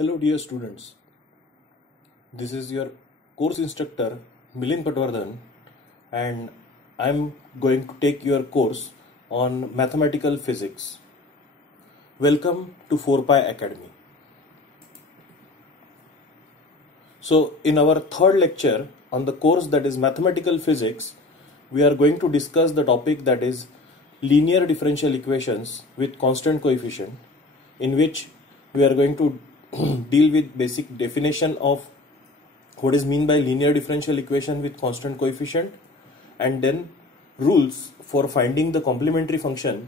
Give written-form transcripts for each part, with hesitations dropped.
Hello dear students, this is your course instructor Milind Patwardhan and I'm going to take your course on mathematical physics. Welcome to 4Pi Academy. So in our third lecture on the course that is mathematical physics, we are going to discuss the topic that is linear differential equations with constant coefficient, in which we are going to deal with basic definition of what is meant by linear differential equation with constant coefficient, and then rules for finding the complementary function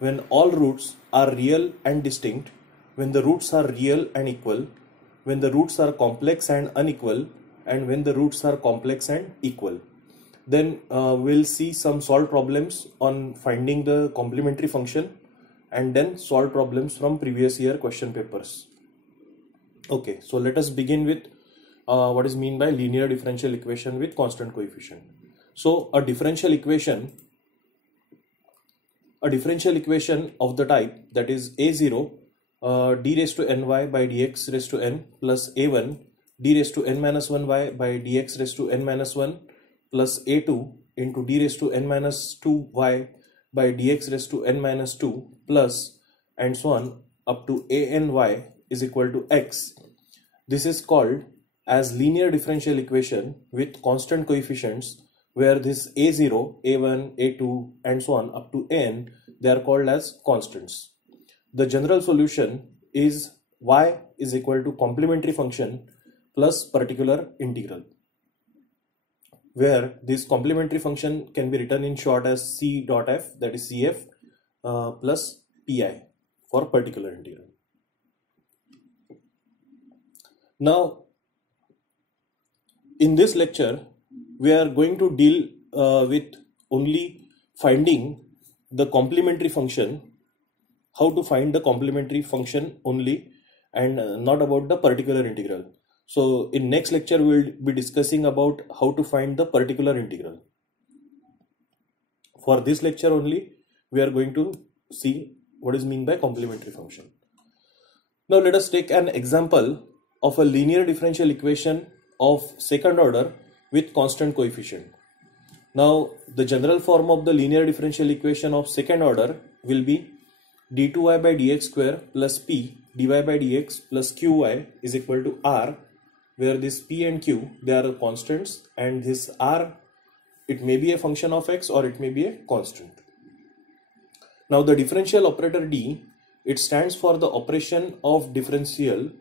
when all roots are real and distinct, when the roots are real and equal, when the roots are complex and unequal, and when the roots are complex and equal. Then we'll see some solved problems on finding the complementary function and then solve problems from previous year question papers. Okay, so let us begin with what is meant by linear differential equation with constant coefficient. So a differential equation of the type that is a0 d raised to ny by dx raised to n plus a1 d raised to n minus 1y by dx raised to n minus 1 plus a2 into d raised to n minus 2y by dx raised to n minus 2 plus and so on up to any is equal to x. This is called as linear differential equation with constant coefficients, where this a0, a1, a2 and so on up to n, they are called as constants. The general solution is y is equal to complementary function plus particular integral, where this complementary function can be written in short as c dot f, that is cf plus pi for particular integral. Now in this lecture we are going to deal with only finding the complementary function, how to find the complementary function only, and not about the particular integral. So in next lecture we will be discussing about how to find the particular integral. For this lecture only we are going to see what is meant by complementary function. Now let us take an example of a linear differential equation of second order with constant coefficient. Now the general form of the linear differential equation of second order will be d2y by dx square plus p dy by dx plus qy is equal to r, where this p and q, they are constants, and this r, it may be a function of x or it may be a constant. Now the differential operator d, it stands for the operation of differential,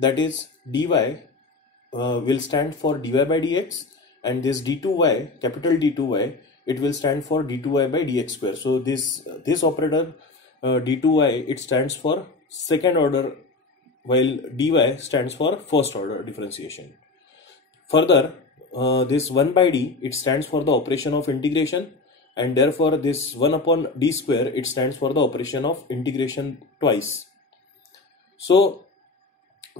that is dy will stand for dy by dx, and this d2y, capital D2y, it will stand for d2y by dx square. So this operator d2y, it stands for second order, while dy stands for first order differentiation. Further, this 1 by d, it stands for the operation of integration, and therefore this 1 upon d square, it stands for the operation of integration twice. So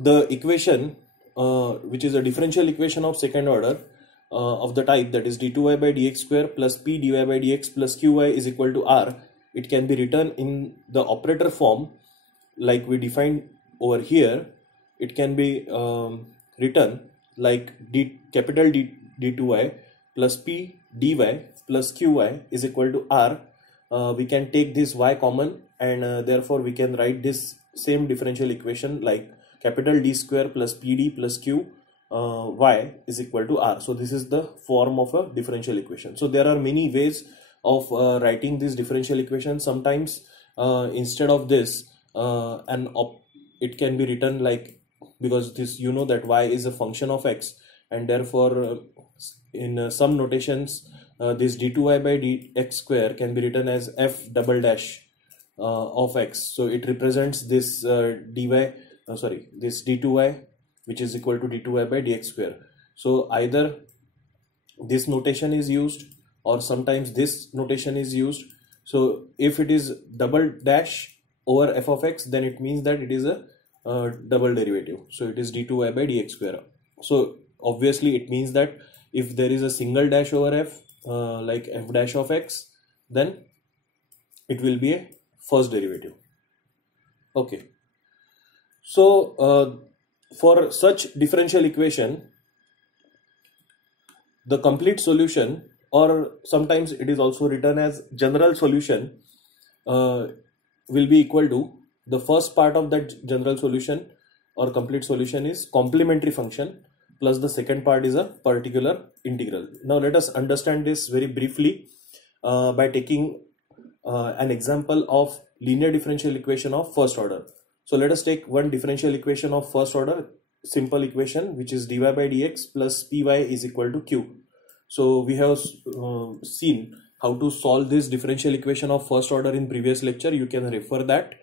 the equation which is a differential equation of second order of the type that is d2y by dx square plus p dy by dx plus qy is equal to r, it can be written in the operator form like we defined over here. It can be written like capital D2y plus p dy plus qy is equal to r. We can take this y common, and therefore we can write this same differential equation like capital D square plus pd plus q y is equal to r. So this is the form of a differential equation. So there are many ways of writing this differential equation. Sometimes instead of this it can be written like, because this, you know that y is a function of x, and therefore in some notations this d2y by dx square can be written as f double dash of x. So it represents this this d2y, which is equal to d2y by dx square. So either this notation is used or sometimes this notation is used. So if it is double dash over f of x, then it means that it is a double derivative. So it is d2y by dx square. So obviously it means that if there is a single dash over f, like f dash of x, then it will be a first derivative. Okay. So for such differential equation, the complete solution, or sometimes it is also written as general solution, will be equal to the first part of that general solution or complete solution is complementary function plus the second part is a particular integral. Now let us understand this very briefly by taking an example of linear differential equation of first order. So let us take one differential equation of first order, simple equation, which is dy by dx plus py is equal to q. So we have seen how to solve this differential equation of first order in previous lecture. You can refer that.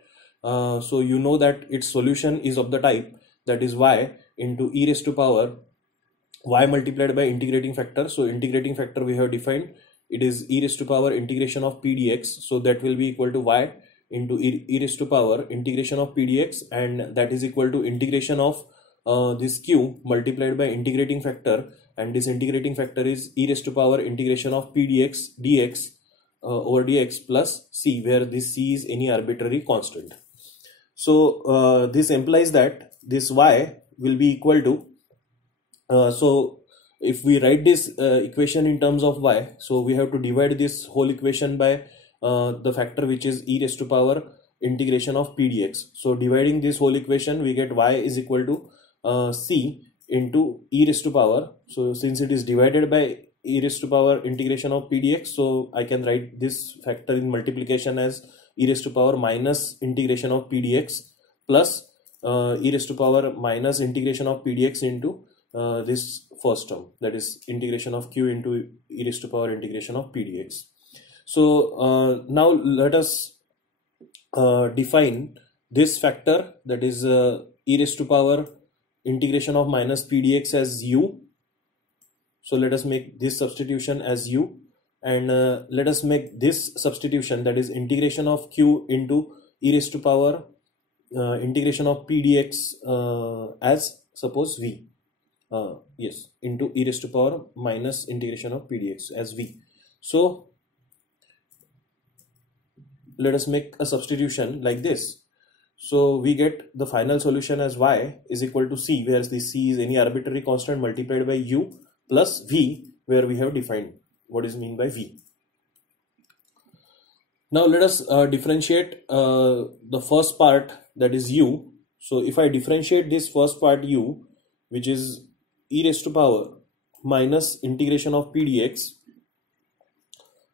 So you know that its solution is of the type that is y into e raised to power y multiplied by integrating factor. So integrating factor we have defined, it is e raised to power integration of p dx. So that will be equal to y into e raised to power integration of p dx, and that is equal to integration of this q multiplied by integrating factor, and this integrating factor is e raised to power integration of p dx over dx plus c, where this c is any arbitrary constant. So this implies that this y will be equal to, so if we write this equation in terms of y, so we have to divide this whole equation by the factor which is e raised to power integration of p dx. So dividing this whole equation, we get y is equal to c into e raised to power. So since it is divided by e raised to power integration of p dx, so I can write this factor in multiplication as e raised to power minus integration of p dx plus e raised to power minus integration of p dx into this first term, that is integration of q into e raised to power integration of p dx. So now let us define this factor, that is e raised to power integration of minus p dx as u. So let us make this substitution as u, and let us make this substitution, that is integration of q into e raised to power integration of p dx as suppose v. Yes, into e raised to power minus integration of p dx as v. So let us make a substitution like this. So we get the final solution as y is equal to c, where the c is any arbitrary constant multiplied by u plus v, where we have defined what is meant by v. Now let us differentiate the first part, that is u. So if I differentiate this first part u, which is e raised to power minus integration of p dx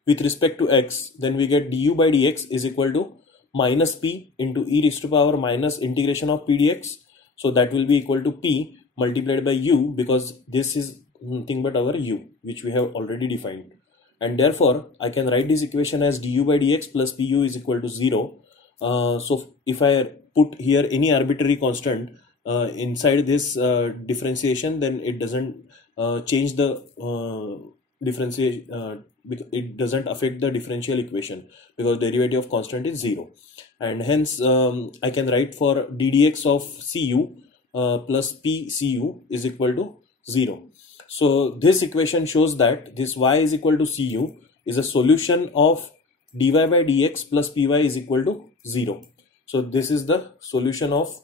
with respect to x, then we get du by dx is equal to minus p into e raised to power minus integration of p dx. So that will be equal to p multiplied by u, because this is nothing but our u which we have already defined, and therefore I can write this equation as du by dx plus pu is equal to 0. So if I put here any arbitrary constant inside this differentiation, then it doesn't change the differentiation, it doesn't affect the differential equation because derivative of constant is 0, and hence I can write for ddx of cu plus pcu is equal to 0. So this equation shows that this y is equal to cu is a solution of dy by dx plus py is equal to 0. So this is the solution of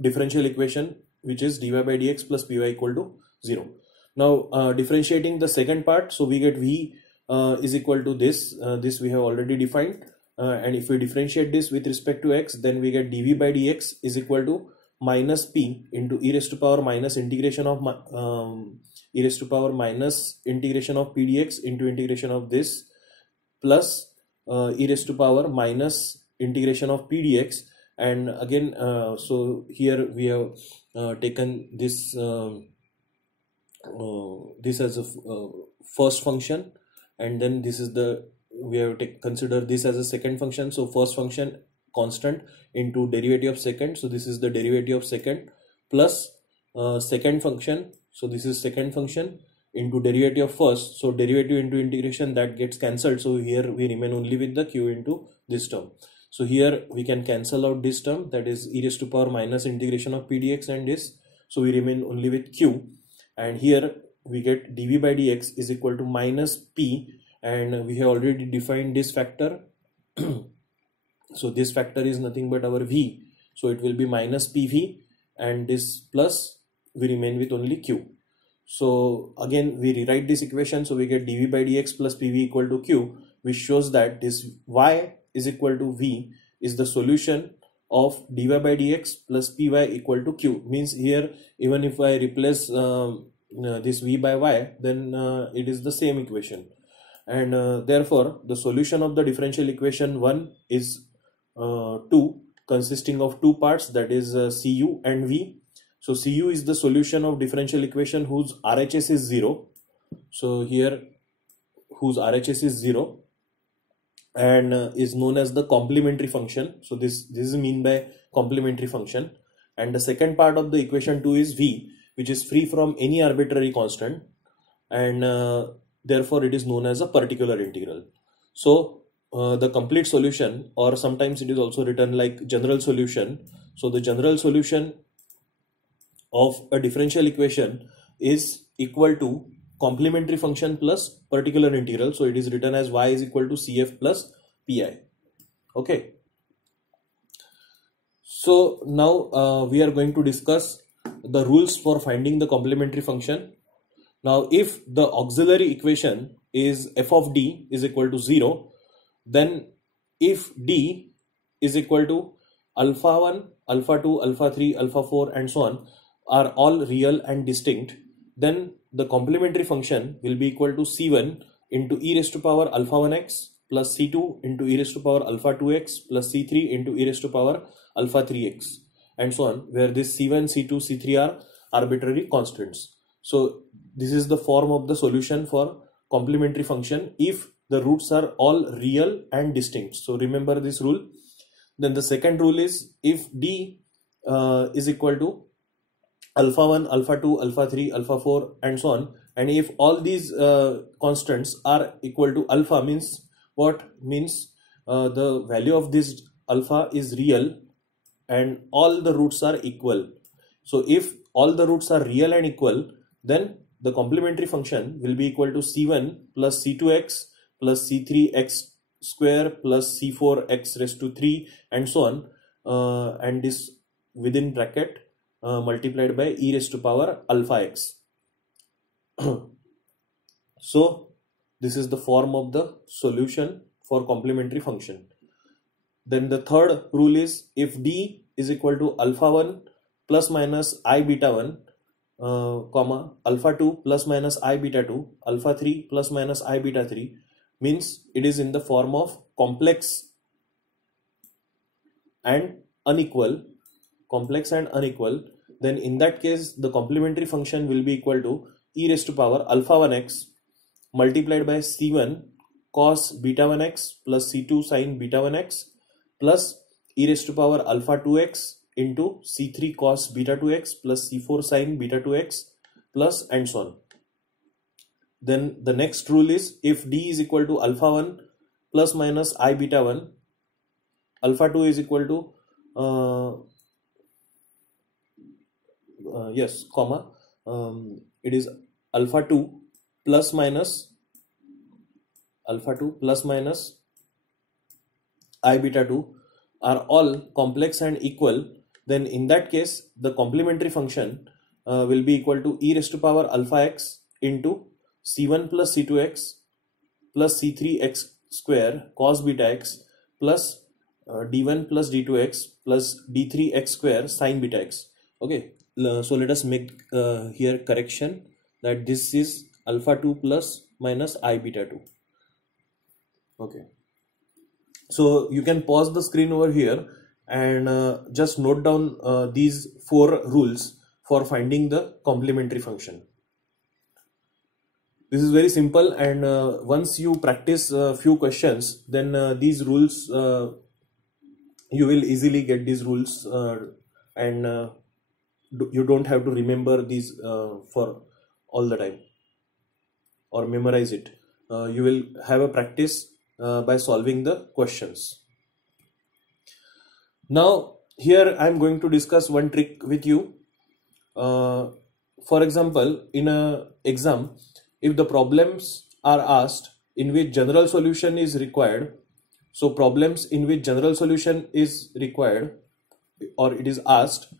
differential equation, which is dy by dx plus py equal to 0. Now differentiating the second part, so we get v is equal to this, this we have already defined, and if we differentiate this with respect to x, then we get dv by dx is equal to minus p into e raised to power minus integration of e raised to power minus integration of p dx into integration of this plus e raised to power minus integration of p dx, and again so here we have taken this this as a first function, and then this is the, we have to consider this as a second function. So first function constant into derivative of second, so this is the derivative of second plus second function, so this is second function into derivative of first, so derivative into integration that gets cancelled, so here we remain only with the q into this term. So here we can cancel out this term, that is e raised to power minus integration of p dx and this, so we remain only with q, and here we get dv by dx is equal to minus p, and we have already defined this factor. So this factor is nothing but our v, so it will be minus pv and this plus we remain with only q. So again we rewrite this equation, so we get dv by dx plus pv equal to q, which shows that this y is equal to v is the solution of dy by dx plus py equal to q. Means here even if I replace this v by y, then it is the same equation, and therefore the solution of the differential equation 1 is 2, consisting of two parts, that is cu and v. So cu is the solution of differential equation whose RHS is 0. So here whose RHS is 0 and is known as the complementary function. So this is mean by complementary function. And the second part of the equation 2 is v, which is free from any arbitrary constant, and therefore it is known as a particular integral. So the complete solution, or sometimes it is also written like general solution. So the general solution of a differential equation is equal to complementary function plus particular integral. So it is written as y is equal to cf plus pi. Okay. So now we are going to discuss the rules for finding the complementary function. Now if the auxiliary equation is f of d is equal to 0, then if d is equal to alpha 1, alpha 2, alpha 3, alpha 4 and so on are all real and distinct, then the complementary function will be equal to c1 into e raised to power alpha 1x plus c2 into e raised to power alpha 2x plus c3 into e raised to power alpha 3x and so on, where this c1, c2, c3 are arbitrary constants. So this is the form of the solution for complementary function if the roots are all real and distinct. So remember this rule. Then the second rule is if d is equal to alpha 1, alpha 2, alpha 3, alpha 4 and so on, and if all these constants are equal to alpha, means what? Means the value of this alpha is real and all the roots are equal. So if all the roots are real and equal, then the complementary function will be equal to c1 plus c2x plus c3x square plus c4x raised to 3 and so on, and this within bracket multiplied by e raised to power alpha x. So this is the form of the solution for complementary function. Then the third rule is if d is equal to alpha 1 plus minus I beta 1 comma alpha 2 plus minus I beta 2, alpha 3 plus minus I beta 3, means it is in the form of complex and unequal, then in that case the complementary function will be equal to e raised to power alpha 1x multiplied by c1 cos beta 1x plus c2 sin beta 1x plus e raised to power alpha 2x into c3 cos beta 2x plus c4 sin beta 2x plus and so on. Then the next rule is if d is equal to alpha 1 plus minus I beta 1, alpha 2 is equal to it is alpha 2 plus minus I beta 2 are all complex and equal, then in that case the complementary function will be equal to e raised to power alpha x into c1 plus c2x plus c3x square cos beta x plus d1 plus d2x plus d3x square sin beta x. Okay, so let us make here correction that this is alpha 2 plus minus I beta 2. Okay, so you can pause the screen over here and just note down these 4 rules for finding the complementary function. This is very simple, and once you practice a few questions, then these rules you will easily get these rules, and you don't have to remember these for all the time or memorize it. You will have a practice by solving the questions. Now here I am going to discuss one trick with you. For example, in a exam, if the problems are asked in which general solution is required, so problems in which general solution is required or it is asked,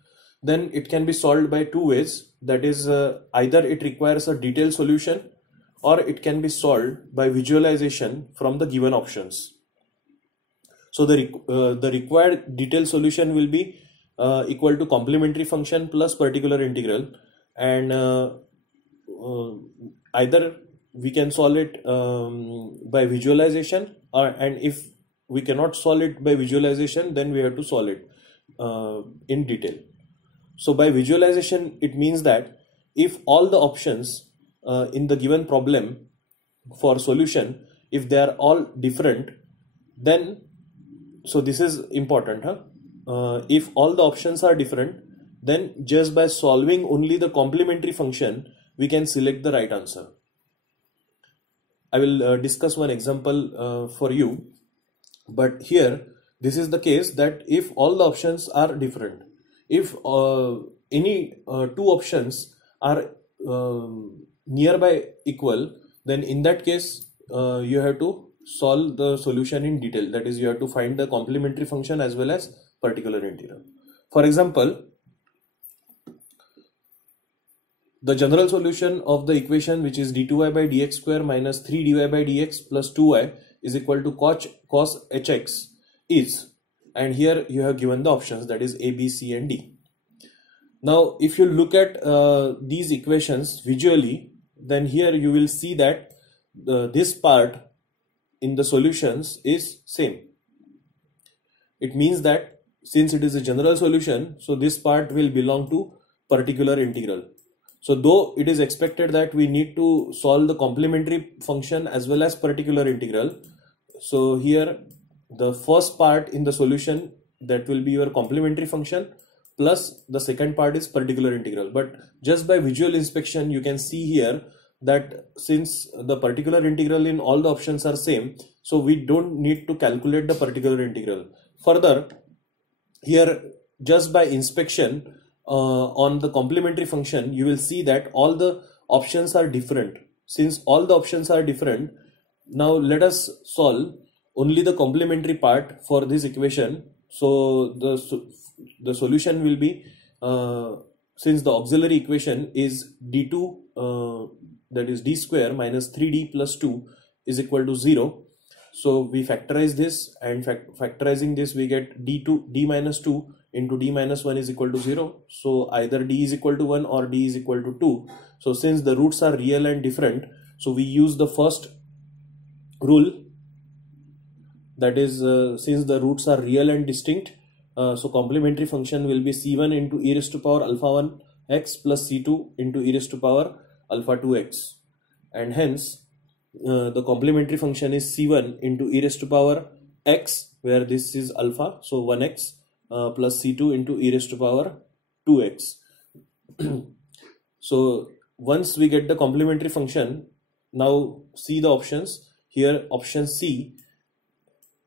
then it can be solved by two ways. That is, either it requires a detailed solution or it can be solved by visualization from the given options. So the required detailed solution will be equal to complementary function plus particular integral, and either we can solve it by visualization, and if we cannot solve it by visualization, then we have to solve it in detail. So by visualization, it means that if all the options in the given problem for solution, if they are all different, then, so this is important, if all the options are different, then just by solving only the complementary function, we can select the right answer. I will discuss one example for you, but here this is the case that if all the options are different, if any two options are nearby equal, then in that case you have to solve the solution in detail. That is, you have to find the complementary function as well as particular integral. For example, the general solution of the equation, which is d2y by dx square minus 3dy by dx plus 2y is equal to cos hx is, and here you have given the options, that is a, b, c and d. Now if you look at these equations visually, then here you will see that this part in the solutions is same. It means that since it is a general solution, so this part will belong to particular integral. So though it is expected that we need to solve the complementary function as well as particular integral, so here the first part in the solution, that will be your complementary function, plus the second part is particular integral. But just by visual inspection, you can see here that since the particular integral in all the options are same, so we don't need to calculate the particular integral. Further, here just by inspection on the complementary function, you will see that all the options are different. Since all the options are different, now let us solve only the complementary part for this equation. So the solution will be, since the auxiliary equation is d2, that is d square minus 3d plus 2 is equal to 0. So we factorize this, and factorizing this we get d minus 2 into d minus 1 is equal to 0. So either d is equal to 1 or d is equal to 2. So since the roots are real and different, so we use the first rule, that is, since the roots are real and distinct, so complementary function will be c1 into e raised to power alpha 1 x plus c2 into e raised to power alpha 2 x, and hence the complementary function is c1 into e raised to power x, where this is alpha, so 1x plus c2 into e raised to power 2x. So once we get the complementary function, now see the options. Here option C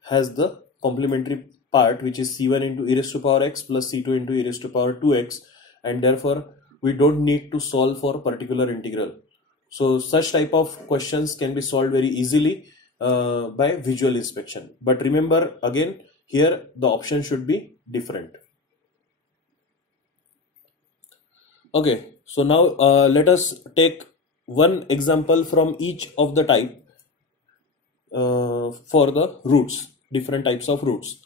has the complementary part, which is c1 into e raised to power x plus c2 into e raised to power 2x, and therefore we don't need to solve for particular integral. So such type of questions can be solved very easily by visual inspection. But remember, again, here the option should be different. Okay, so now let us take one example from each of the type for the roots, different types of roots.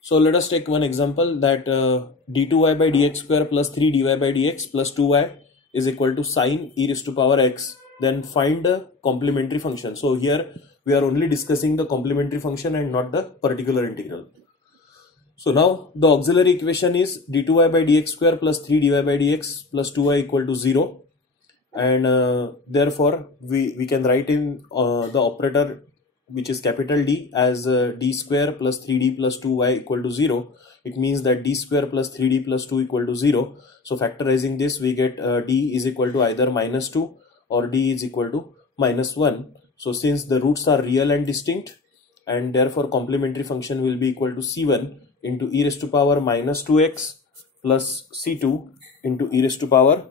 So let us take one example, that d2y by dx square plus 3dy by dx plus 2y is equal to sine e raised to power x. Then find the complementary function. So here we are only discussing the complementary function and not the particular integral. So now the auxiliary equation is d2y by dx square plus 3dy by dx plus 2y equal to 0, and therefore we can write in the operator, which is capital D, as d square plus 3d plus 2y equal to 0. It means that d square plus 3d plus 2 equal to 0. So factorizing this, we get d is equal to either minus 2 or d is equal to minus 1. So since the roots are real and distinct, and therefore complementary function will be equal to c1 into e raised to power minus 2x plus c2 into e raised to power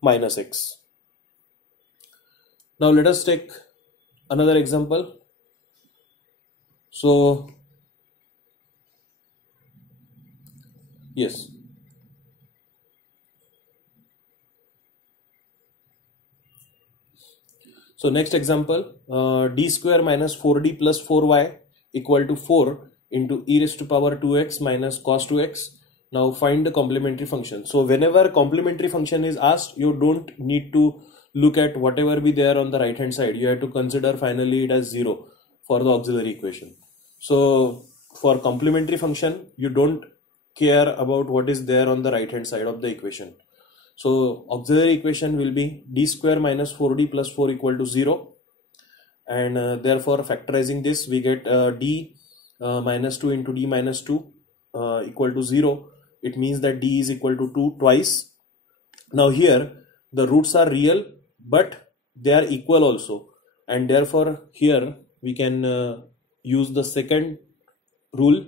minus x. Now let us take another example. So yes, So next example, d square minus 4d plus 4y equal to 4 into e raised to power 2x minus cos 2x. Now find the complementary function. So whenever complementary function is asked, you don't need to look at whatever be there on the right hand side. You have to consider finally it as 0 for the auxiliary equation. So for complementary function, you don't care about what is there on the right hand side of the equation. So auxiliary equation will be d square minus 4d plus 4 equal to 0, and therefore factorizing this we get d minus 2 into d minus 2 equal to 0. It means that d is equal to 2 twice. Now here the roots are real but they are equal also, and therefore here we can use the second rule.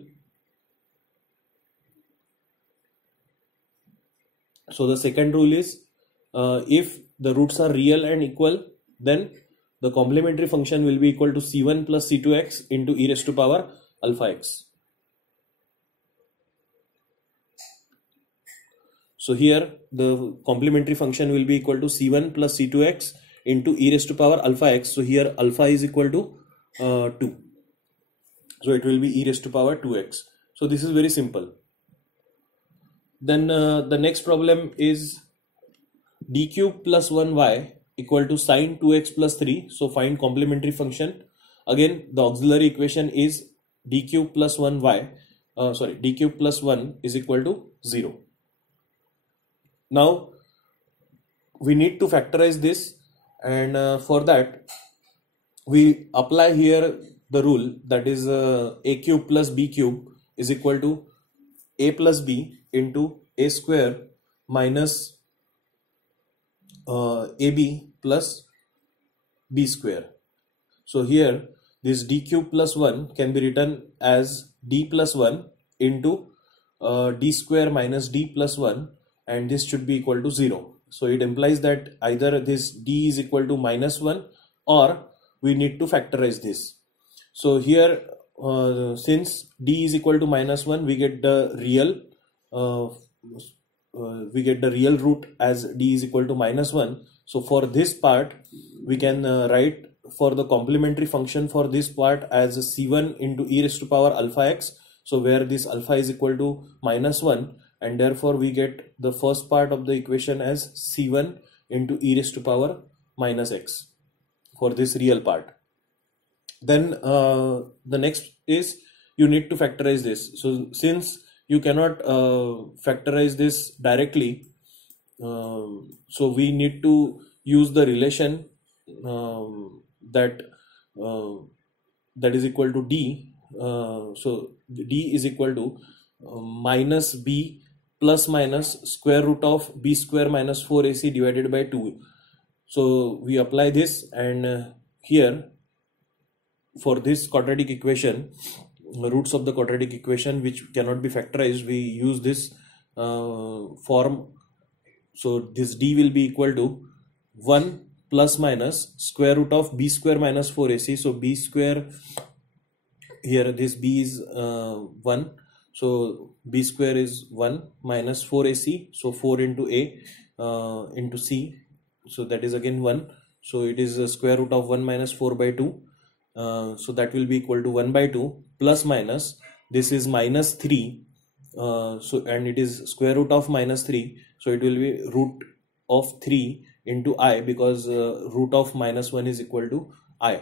So the second rule is if the roots are real and equal, then the complementary function will be equal to c1 plus c2x into e raised to power alpha x. So here the complementary function will be equal to c1 plus c2x into e raised to power alpha x. So here alpha is equal to 2. So it will be e raised to power 2x. So this is very simple. Then the next problem is d cube plus 1y equal to sine 2x plus 3. So find complementary function. Again the auxiliary equation is d cube plus 1y, d cube plus 1 is equal to 0. Now we need to factorize this, and for that we apply here the rule, that is a cube plus b cube is equal to a plus b into a square minus ab plus b square. So here this d cube plus 1 can be written as d plus 1 into d square minus d plus 1, and this should be equal to 0. So it implies that either this d is equal to minus 1 or we need to factorize this. So here since d is equal to minus 1, we get the real root as d is equal to minus 1. So for this part we can write for the complementary function for this part as c1 into e raised to power alpha x. So where this alpha is equal to minus 1, and therefore we get the first part of the equation as c1 into e raised to power minus x for this real part. Then the next is you need to factorize this. So since you cannot factorize this directly, so we need to use the relation that is equal to d. So d is equal to minus b plus minus square root of b square minus 4ac divided by 2. So we apply this, and here for this quadratic equation, roots of the quadratic equation which cannot be factorized, we use this form. So this d will be equal to 1 plus minus square root of b square minus 4ac. So b square, here this b is 1, so b square is 1 minus 4ac, so 4 into a into c, so that is again 1. So it is a square root of 1 minus 4 by 2. So that will be equal to 1 by 2 plus minus, this is minus 3, so and it is square root of minus 3, so it will be root of 3 into I, because root of minus 1 is equal to I.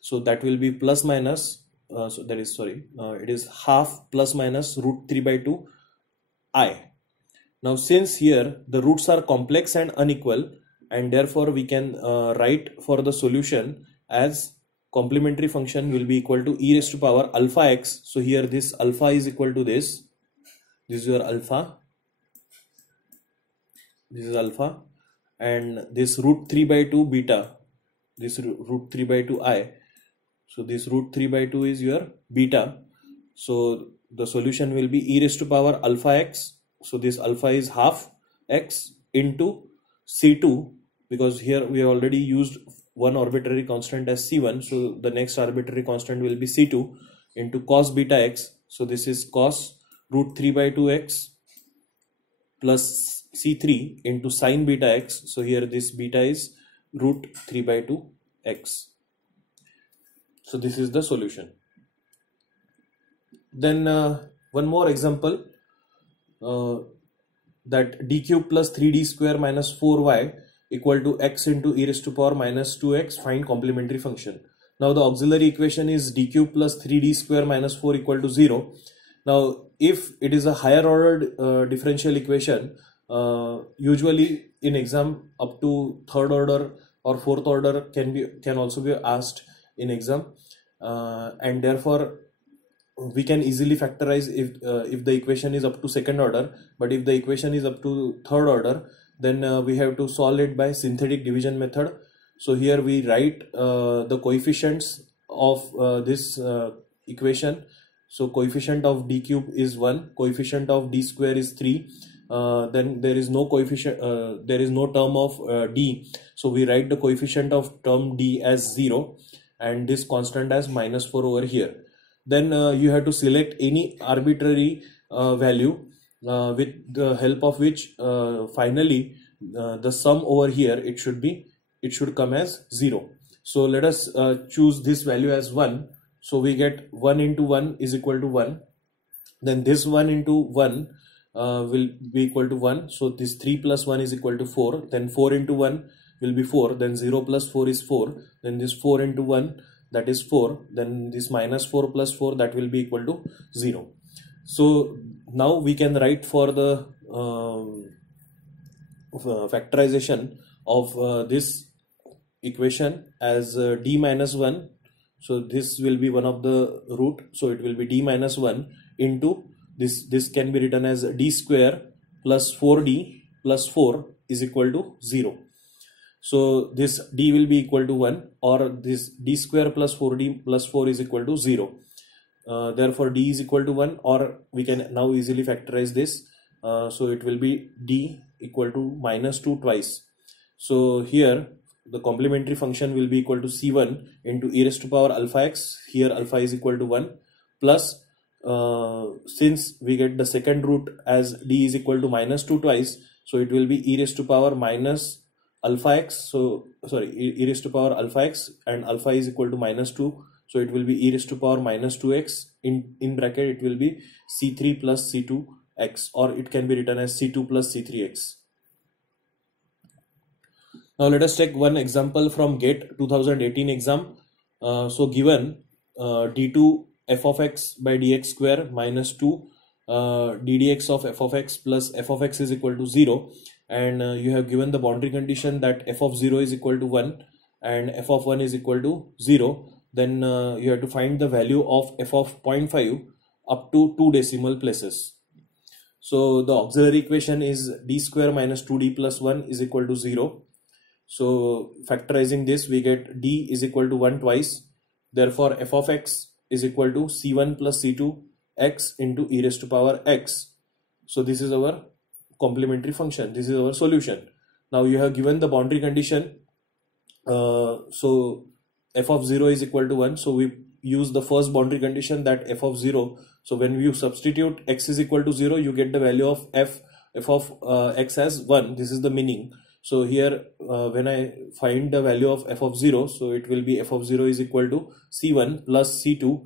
So that will be plus minus, so that is it is half plus minus root 3 by 2 I. Now since here the roots are complex and unequal, and therefore we can write for the solution as complementary function will be equal to e raised to power alpha x. So here this alpha is equal to this is your alpha, this is alpha, and this root 3 by 2 beta, this root 3 by 2 I. So this root 3 by 2 is your beta. So the solution will be e raised to power alpha x. So this alpha is half x into c2, because here we have already used one arbitrary constant as c1, so the next arbitrary constant will be c2 into cos beta x. So this is cos root 3 by 2x plus c3 into sin beta x. So here this beta is root 3 by 2 x. So this is the solution. Then one more example, that d cube plus 3d square minus 4y equal to x into e raised to power minus 2x, find complementary function. Now the auxiliary equation is d cube plus 3d square minus 4 equal to 0. Now if it is a higher ordered differential equation, usually in exam up to third order or fourth order can also be asked in exam, and therefore we can easily factorize if the equation is up to second order. But if the equation is up to third order, then we have to solve it by synthetic division method. So here we write the coefficients of this equation. So coefficient of d cube is 1, coefficient of d square is 3, then there is no coefficient, there is no term of d, so we write the coefficient of term d as 0 and this constant as minus 4 over here. Then you have to select any arbitrary value with the help of which finally the sum over here it should come as 0. So let us choose this value as 1. So we get 1 into 1 is equal to 1. Then this 1 into 1 will be equal to 1. So this 3 plus 1 is equal to 4. Then 4 into 1 will be 4. Then 0 plus 4 is 4. Then this 4 into 1, that is 4. Then this minus 4 plus 4, that will be equal to 0. So now we can write for the factorization of this equation as d minus 1. So this will be one of the root, so it will be d minus 1 into this can be written as d square plus 4d plus 4 is equal to 0. So this d will be equal to 1, or this d square plus 4d plus 4 is equal to 0. Therefore d is equal to 1, or we can now easily factorize this. So it will be d equal to minus 2 twice. So here the complementary function will be equal to c1 into e raised to power alpha x, here alpha is equal to 1, plus since we get the second root as d is equal to minus 2 twice, so it will be e raised to power minus alpha x, so sorry, e raised to power alpha x, and alpha is equal to minus 2, so it will be e raised to power minus 2x, in bracket it will be c3 plus c2x, or it can be written as c2 plus c3x. Now let us take one example from GATE 2018 exam. So given d2 f of x by dx square minus 2 ddx of f of x plus f of x is equal to 0, and you have given the boundary condition that f of 0 is equal to 1 and f of 1 is equal to 0, then you have to find the value of f of 0.5 up to 2 decimal places. So the auxiliary equation is d square minus 2d plus 1 is equal to 0. So factorizing this, we get d is equal to 1 twice. Therefore f of x is equal to c1 plus c2 x into e raised to power x. So this is our complementary function, this is our solution. Now you have given the boundary condition, so f of 0 is equal to 1, so we use the first boundary condition, that f of 0. So when you substitute x is equal to 0, you get the value of f of x as 1. This is the meaning. So here when I find the value of f of 0, so it will be f of 0 is equal to c1 plus c2,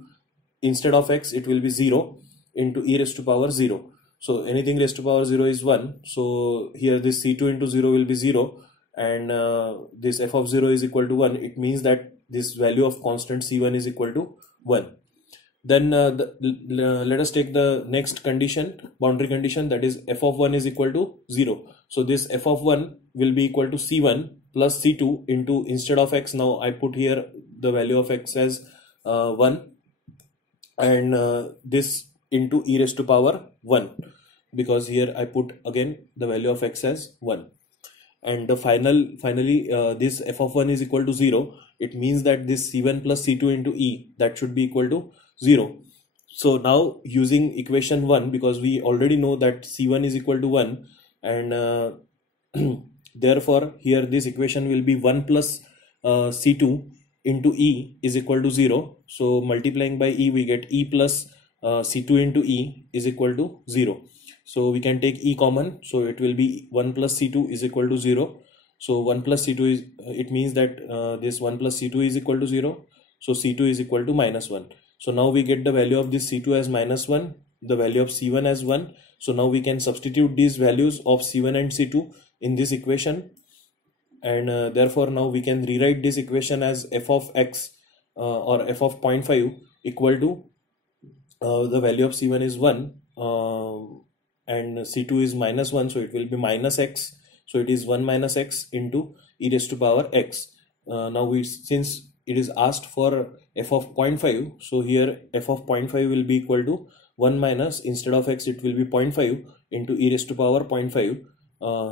instead of x it will be 0 into e raised to power 0. So anything raised to power 0 is 1, so here this c2 into 0 will be 0, and this f of 0 is equal to 1. It means that this value of constant c1 is equal to 1. Then let us take the next condition, boundary condition, that is f of 1 is equal to 0. So this f of 1 will be equal to c1 plus c2 into, instead of x, now I put here the value of x as 1, and this into e raised to power 1, because here I put again the value of x as 1. And the finally this f of 1 is equal to 0. It means that this c1 plus c2 into e, that should be equal to 0. So now using equation 1, because we already know that c1 is equal to 1, and therefore here this equation will be 1 plus c2 into e is equal to 0. So multiplying by e, we get e plus c2 into e is equal to 0. So we can take e common, so it will be 1 plus c2 is equal to 0. So 1 plus C2 is, it means that this 1 plus C2 is equal to 0. So C2 is equal to minus 1. So now we get the value of this C2 as minus 1, the value of C1 as 1. So now we can substitute these values of C1 and C2 in this equation, and therefore now we can rewrite this equation as f of x or f of 0.5 equal to the value of C1 is 1 and C2 is minus 1, so it will be minus x. So it is 1 minus x into e raised to power x. Now since it is asked for f of 0.5, so here f of 0.5 will be equal to 1 minus, instead of x it will be 0.5 into e raised to power 0.5.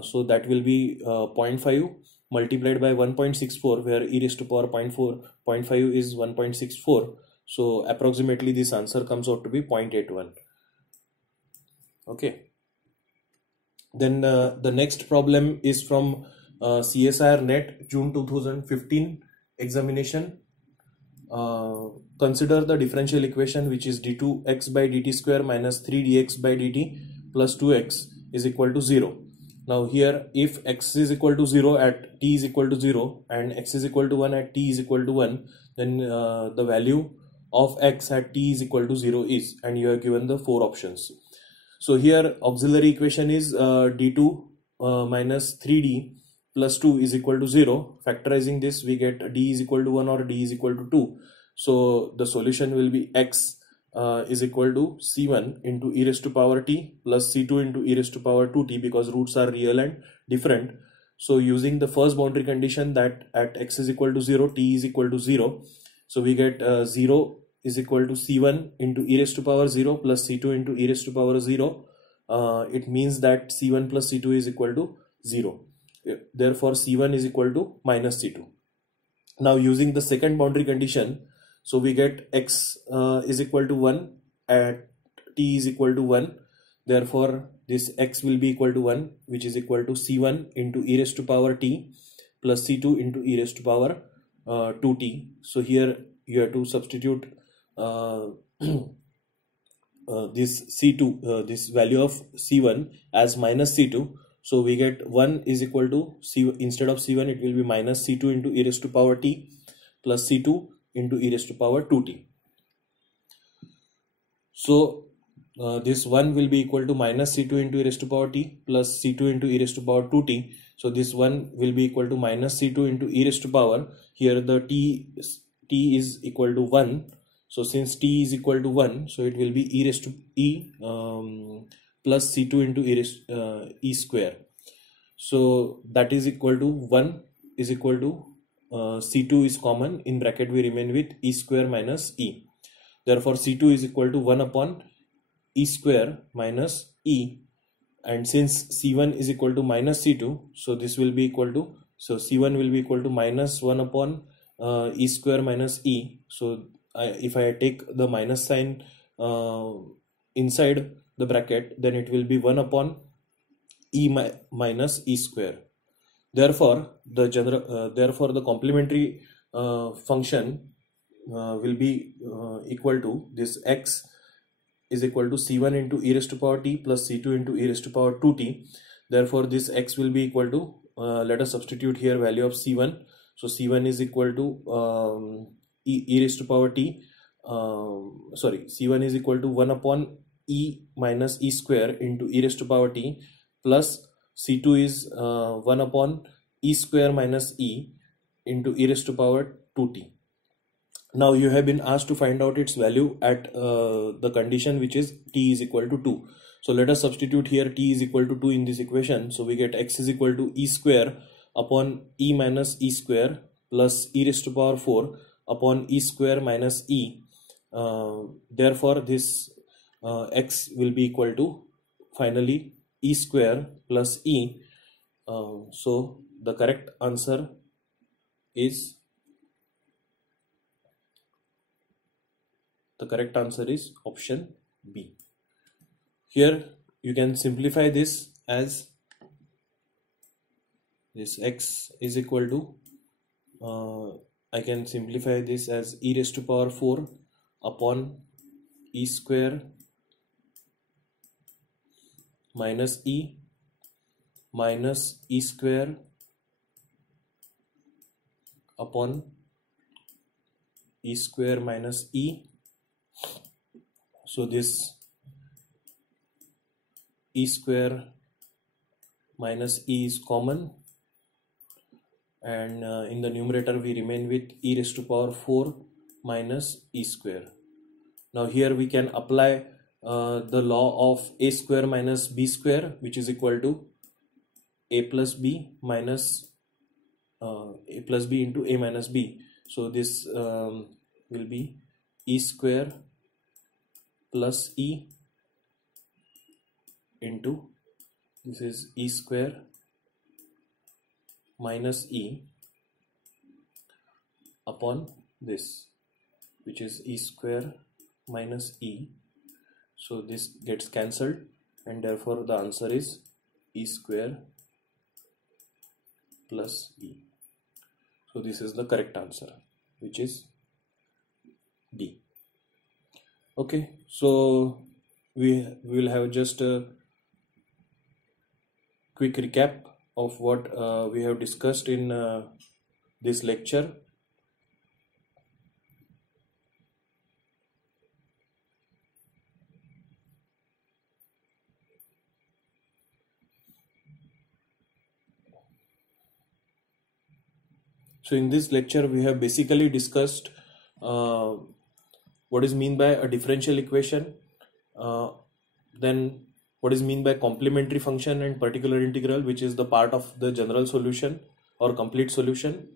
So that will be 0.5 multiplied by 1.64, where e raised to power 0.5 is 1.64. So approximately this answer comes out to be 0.81. Okay. Then the next problem is from CSIR NET June 2015 examination. Consider the differential equation which is d2x by dt square minus 3dx by dt plus 2x is equal to 0. Now here, if x is equal to 0 at t is equal to 0 and x is equal to 1 at t is equal to 1, then the value of x at t is equal to 0 is, and you are given the 4 options. So here auxiliary equation is d2 minus 3d plus 2 is equal to 0. Factorizing this, we get d is equal to 1 or d is equal to 2. So the solution will be x is equal to c1 into e raised to power t plus c2 into e raised to power 2t, because roots are real and different. So using the first boundary condition that at x is equal to 0, t is equal to 0, so we get 0 is equal to c1 into e raised to power 0 plus c2 into e raised to power 0. It means that c1 plus c2 is equal to 0. Therefore c1 is equal to minus c2. Now using the second boundary condition, so we get x is equal to 1 at t is equal to 1. Therefore this x will be equal to 1, which is equal to c1 into e raised to power t plus c2 into e raised to power 2t. So here you have to substitute this c2, this value of c1 as minus c2. So we get 1 is equal to c, instead of c1 it will be minus c2 into e raised to power t plus c2 into e raised to power 2t. So this 1 will be equal to minus c2 into e raised to power t plus c2 into e raised to power 2t. So this 1 will be equal to minus c2 into e raised to power, here the t is equal to 1. So since t is equal to 1, so it will be e raised to e plus c2 into e raised e square. So that is equal to 1 is equal to c2 is common, in bracket we remain with e square minus e. Therefore c2 is equal to 1 upon e square minus e, and since c1 is equal to minus c2, so this will be equal to, so c1 will be equal to minus 1 upon e square minus e. So if I take the minus sign inside the bracket, then it will be 1 upon e minus e square. Therefore the complementary function will be equal to this x is equal to c1 into e raised to power t plus c2 into e raised to power 2t. Therefore this x will be equal to, let us substitute here value of c1. So c1 is equal to e raised to power t, c1 is equal to 1 upon e minus e square into e raised to power t plus c2 is 1 upon e square minus e into e raised to power 2t. Now you have been asked to find out its value at the condition which is t is equal to 2. So let us substitute here t is equal to 2 in this equation. So we get x is equal to e square upon e minus e square plus e raised to power 4 upon e square minus e. Therefore this x will be equal to finally e square plus e. So the correct answer is option B. Here you can simplify this as this x is equal to, I can simplify this as e raised to power 4 upon e square minus e square upon e square minus e. So this e square minus e is common, and in the numerator we remain with e raised to power 4 minus e square. Now here we can apply the law of a square minus b square, which is equal to a plus b minus a plus b into a minus b. So this will be e square plus e into, this is e square minus e upon this, which is e square minus e. So this gets cancelled, and therefore the answer is e square plus e. So this is the correct answer, which is D. Okay, so we will have just a quick recap of what we have discussed in this lecture. So in this lecture we have basically discussed what is mean by a differential equation, then what is mean by complementary function and particular integral, which is the part of the general solution or complete solution.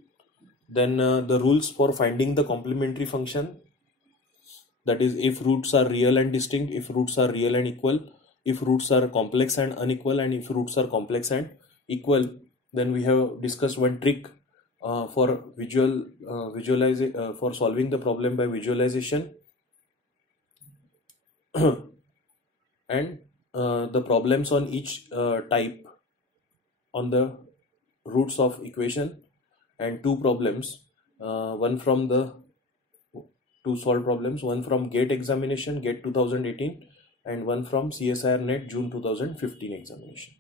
Then the rules for finding the complementary function, that is if roots are real and distinct, if roots are real and equal, if roots are complex and unequal, and if roots are complex and equal. Then we have discussed one trick for for solving the problem by visualization and the problems on each type on the roots of equation, and two problems, one from the two solved problems, one from GATE examination, GATE 2018, and one from CSIR NET June 2015 examination.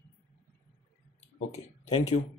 Okay, thank you.